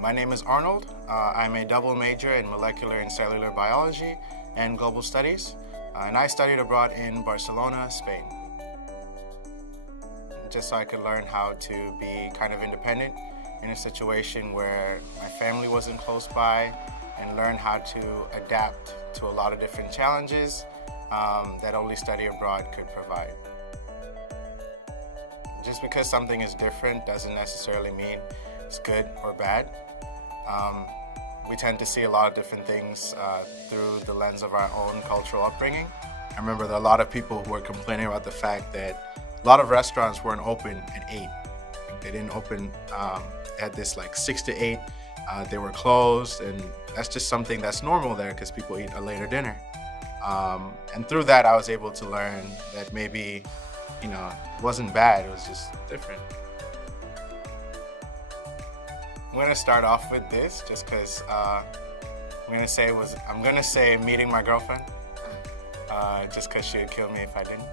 My name is Arnold. I'm a double major in molecular and cellular biology and global studies, and I studied abroad in Barcelona, Spain, just so I could learn how to be kind of independent in a situation where my family wasn't close by, and learn how to adapt to a lot of different challenges that only study abroad could provide. Just because something is different doesn't necessarily mean it's good or bad. We tend to see a lot of different things through the lens of our own cultural upbringing. I remember there are a lot of people who were complaining about the fact that a lot of restaurants weren't open at 8. They didn't open at this like 6 to 8. They were closed, and that's just something that's normal there because people eat a later dinner. And through that, I was able to learn that maybe, it wasn't bad, it was just different. I'm gonna start off with this just because I'm gonna say meeting my girlfriend, just because she would kill me if I didn't.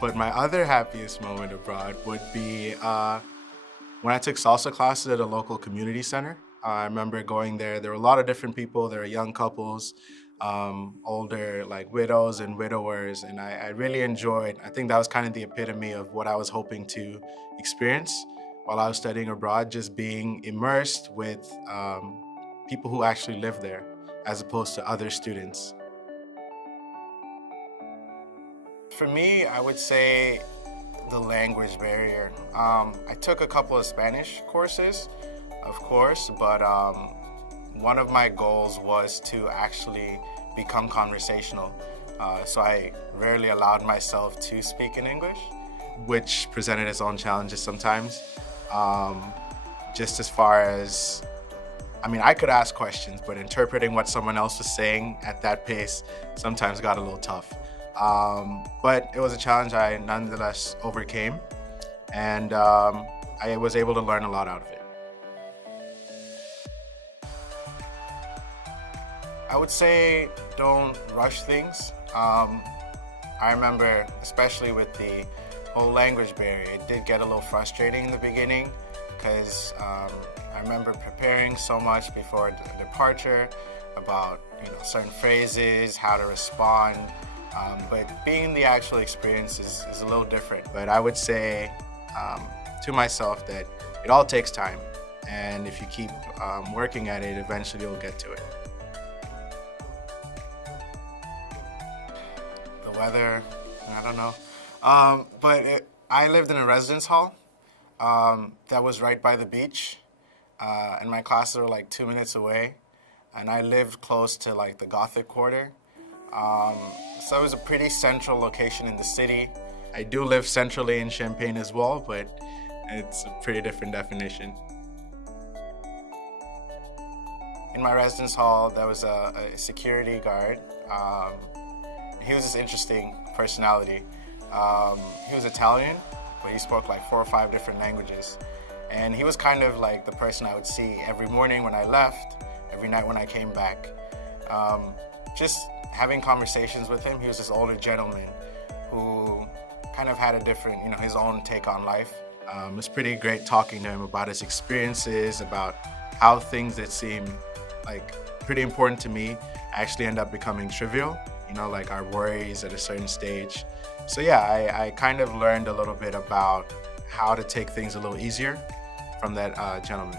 But my other happiest moment abroad would be when I took salsa classes at a local community center. I remember going there. There were a lot of different people. There were young couples, older like widows and widowers, and I really enjoyed. I think that was kind of the epitome of what I was hoping to experience while I was studying abroad, just being immersed with people who actually live there as opposed to other students. For me, I would say the language barrier. I took a couple of Spanish courses, of course, but one of my goals was to actually become conversational. So I rarely allowed myself to speak in English, which presented its own challenges sometimes. Just as far as, I could ask questions, but interpreting what someone else was saying at that pace sometimes got a little tough. But it was a challenge I nonetheless overcame, and I was able to learn a lot out of it. I would say don't rush things. I remember, especially with the whole language barrier, it did get a little frustrating in the beginning because I remember preparing so much before departure about certain phrases, how to respond. But being in the actual experience is a little different. But I would say to myself that it all takes time, and if you keep working at it, eventually you'll get to it. The weather, I don't know. I lived in a residence hall that was right by the beach, and my classes were like 2 minutes away, and I lived close to like the Gothic Quarter. So it was a pretty central location in the city. I do live centrally in Champaign as well, but it's a pretty different definition. In my residence hall, there was a security guard. He was this interesting personality. He was Italian, but he spoke like 4 or 5 different languages. And he was kind of like the person I would see every morning when I left, every night when I came back. Just having conversations with him. He was this older gentleman who kind of had a different, his own take on life. It was pretty great talking to him about his experiences, about how things that seem like pretty important to me actually end up becoming trivial, like our worries at a certain stage. So yeah, I kind of learned a little bit about how to take things a little easier from that gentleman.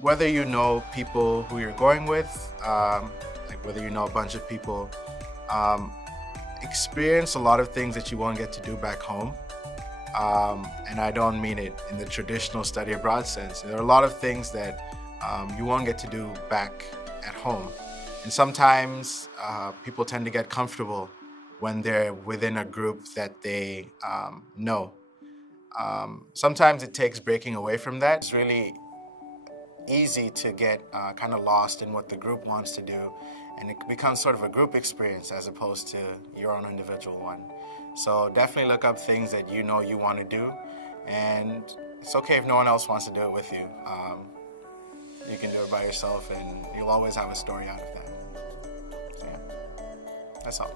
Whether you know people who you're going with, like whether you know a bunch of people, experience a lot of things that you won't get to do back home. And I don't mean it in the traditional study abroad sense. There are a lot of things that you won't get to do back at home. And sometimes people tend to get comfortable when they're within a group that they know. Sometimes it takes breaking away from that. It's really easy to get kind of lost in what the group wants to do, and it becomes sort of a group experience as opposed to your own individual one. So definitely look up things that you know you want to do, and it's okay if no one else wants to do it with you. You can do it by yourself, and you'll always have a story out of that. So yeah, that's all.